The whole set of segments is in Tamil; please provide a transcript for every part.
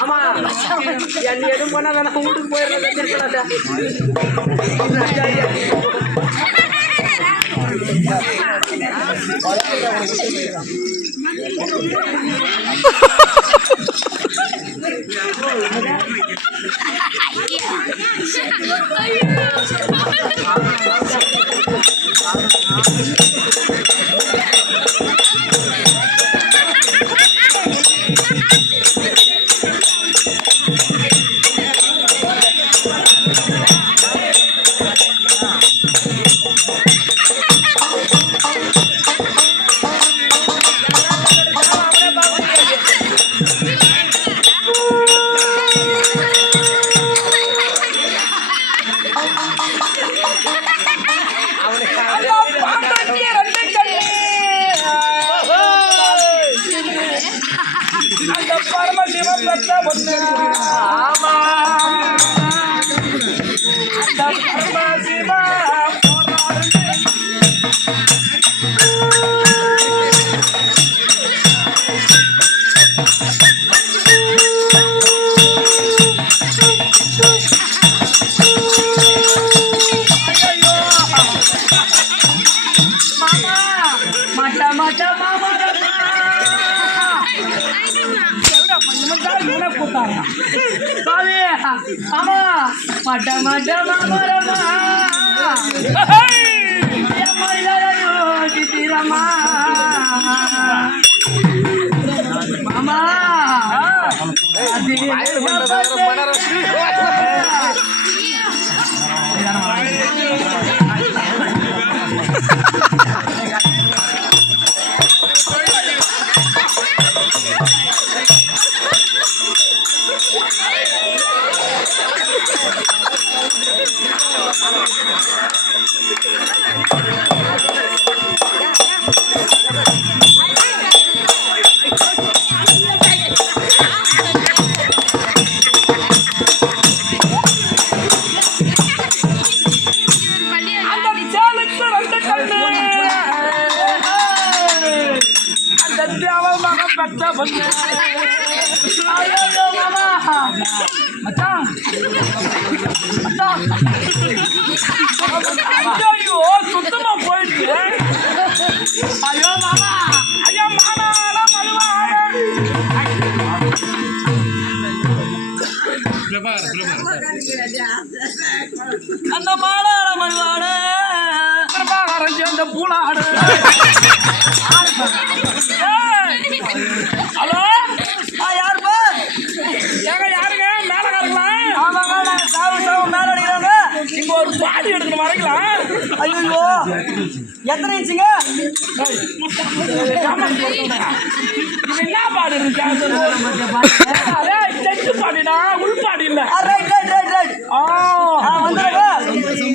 ஆமா என்ன எதுவும் பண்ணா வேணாம் வீட்டுக்கு போயிடலாம் மாமா மட்ட மட்ட மாமா ரமா ஐயோ, சுத்தமா போயிடுச்சு. ஐயோ மாமா ஐயா, மானால அந்த மாலாட மருவாட பூலாடு. ஹலோ ஒரு பாடி எடுக்கணும் வரீங்களா? ஐயோ எத்தனை இன்ச்சுங்க? என்ன பாடு இருக்கு செட்டு பாடினா உள் பாடி இல்ல.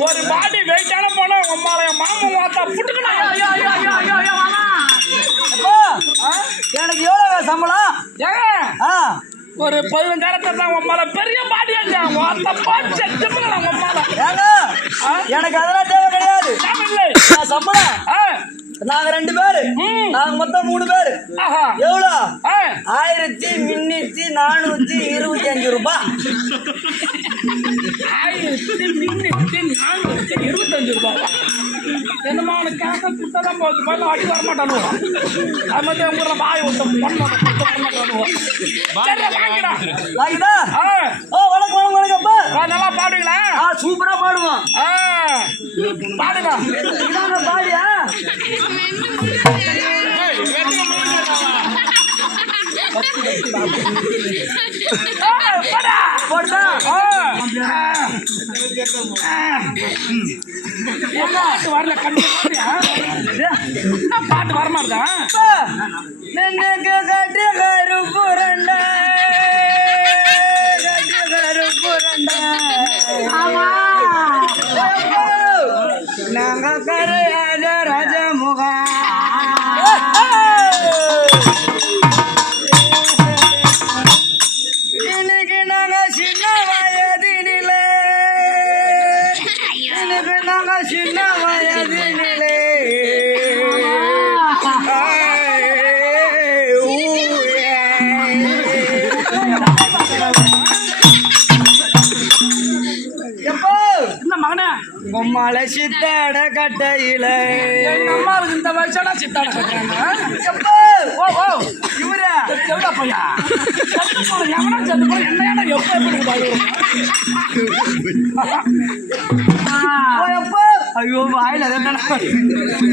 ஒரு பாடி வெயிட்டான போனா உம்மால ஒரு பதினஞ்சாயிரத்தை தான் உம்மால பெரிய பாடி இல்லையா வாத்த பாட்டு செட்டுங்களா உம்மால எனக்கு அதெல்லாம் தேவை கிடையாது. நான் சம்பளம். நாங்க ரெண்டு பேரு. நாங்க மொத்தம் மூணு பேரு. எவ்வளோ? ஆயிரத்தி முன்னூத்தி நானூத்தி இருபத்தி அஞ்சு ரூபாய் ஆயிரத்தி முன்னூத்தி நானூத்தி இருபத்தஞ்சு ரூபாய் என்னமா அவனுக்கு கேட்க புத்தகம் போகுது. பதில் அடி வர மாட்டானுவோ? அது மாதிரி உங்களோட வாய் ஒருத்த பண்ண மாட்டானுவோ? சரி வாங்கிடா. வாங்கிதா ஆ. ஓ வணக்கம் வணக்கம் நல்லா பாடுவீங்களா? ஆ சூப்பரா பாடுவோம். ஆ. பாடுங்க. பாடியா? வரல கண்டு பாட்டு வர நின்னுக்கு கட்டி கருப்பு ஆமா. நாங்க இன்னைக்கு நாங்க சின்ன வயதினிலே உம்மால சித்தாட கட்டையில. அம்மாவுக்கு இந்த வயசான சித்தாட இவரா. பையா எவனா செத்து என்ன எப்போ எப்படி ஐயோ வாயில அதான்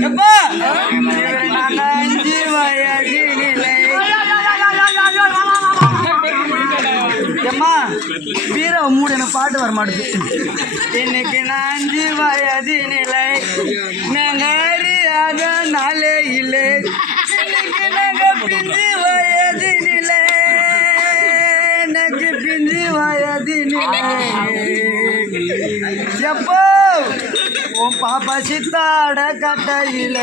எப்போ? இவரை நாங்க அஞ்சு வயதினிலை எம்மா வீர மூடு எனக்கு பாட்டு வர மாட்டேங்குது இன்னைக்கு நான் அஞ்சு வயது நிலை. நாங்க அறியாத நாளே இல்லை இன்னைக்கு நாங்க பிஞ்சு வயது நிலை. எனக்கு பிஞ்சு வயது நிலை. எப்போ? உன் பாப்பா சித்தாட கட்டையில.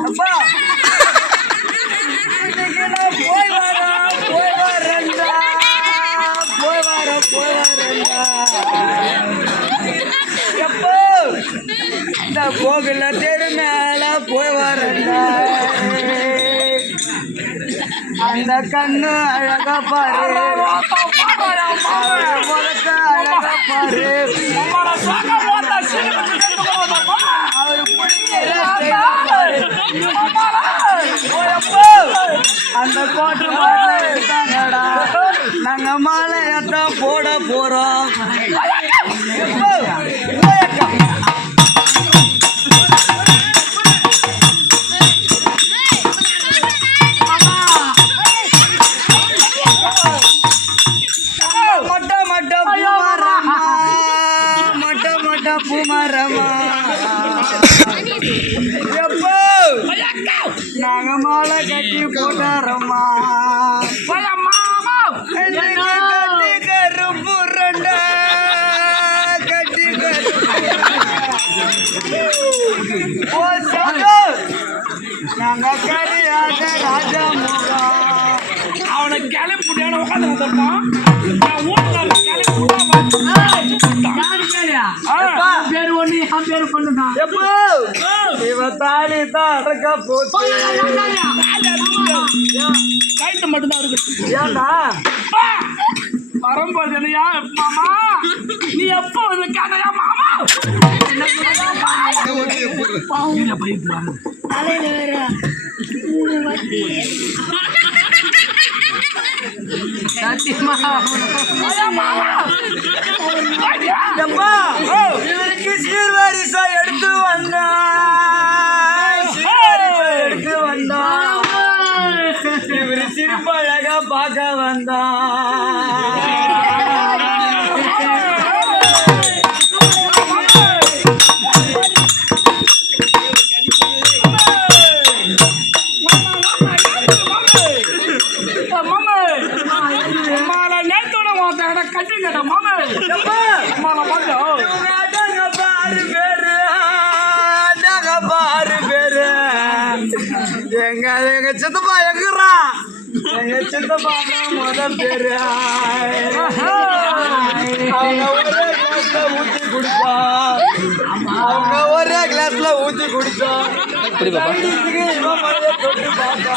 அப்பா அந்த கண்ணு அழகா பாரு. முகத்த அழகா பாரு. அந்த கோட்டு மொட்டை பூமரமா. எப்போ? நாங்க மாலை கட்டி போட்டாரம்மா. எனக்கு கட்டி கருப்பு ரெண்டா கட்டி ஓ சகோ நாங்க கரியாத ராஜா முகம் அவனை கிளம்பி முடியாது உட்காந்து நான் வீட்டுக்காரன் கிளம்பி பேரு ஒண்ணு என் பேரு பொண்ணுதான் எப்போ? இவ தாலி தான் அடக்க போச்சு கைட்டு மட்டும்தான் இருக்கு. ஏண்டா? வரும்போது என்னையா மாமா? நீ எப்போ வந்து கேட்டையா மாமா. தலையில வேற மூணு வட்டி சத்தியமா ஐயா, மாமா வாடியா. எப்பா இவருக்கு சீர்வரிசை எடுத்து வந்தா சீர்வரிசை எடுத்து வந்தா இவரு சிரிப்பழகா பார்க்க வந்தா எப்பா? இவங்க அடங்க பாரு பேரு அடங்க பாரு. பேரு எங்க எங்க சித்தப்பா எங்குறான் எங்க சித்தப்பா முத பேரு. அவங்க ஒரே கிளாஸ்ல ஊத்தி குடிப்பா அவங்க ஒரே கிளாஸ்ல ஊத்தி குடிச்சா. தொட்டு பார்த்தா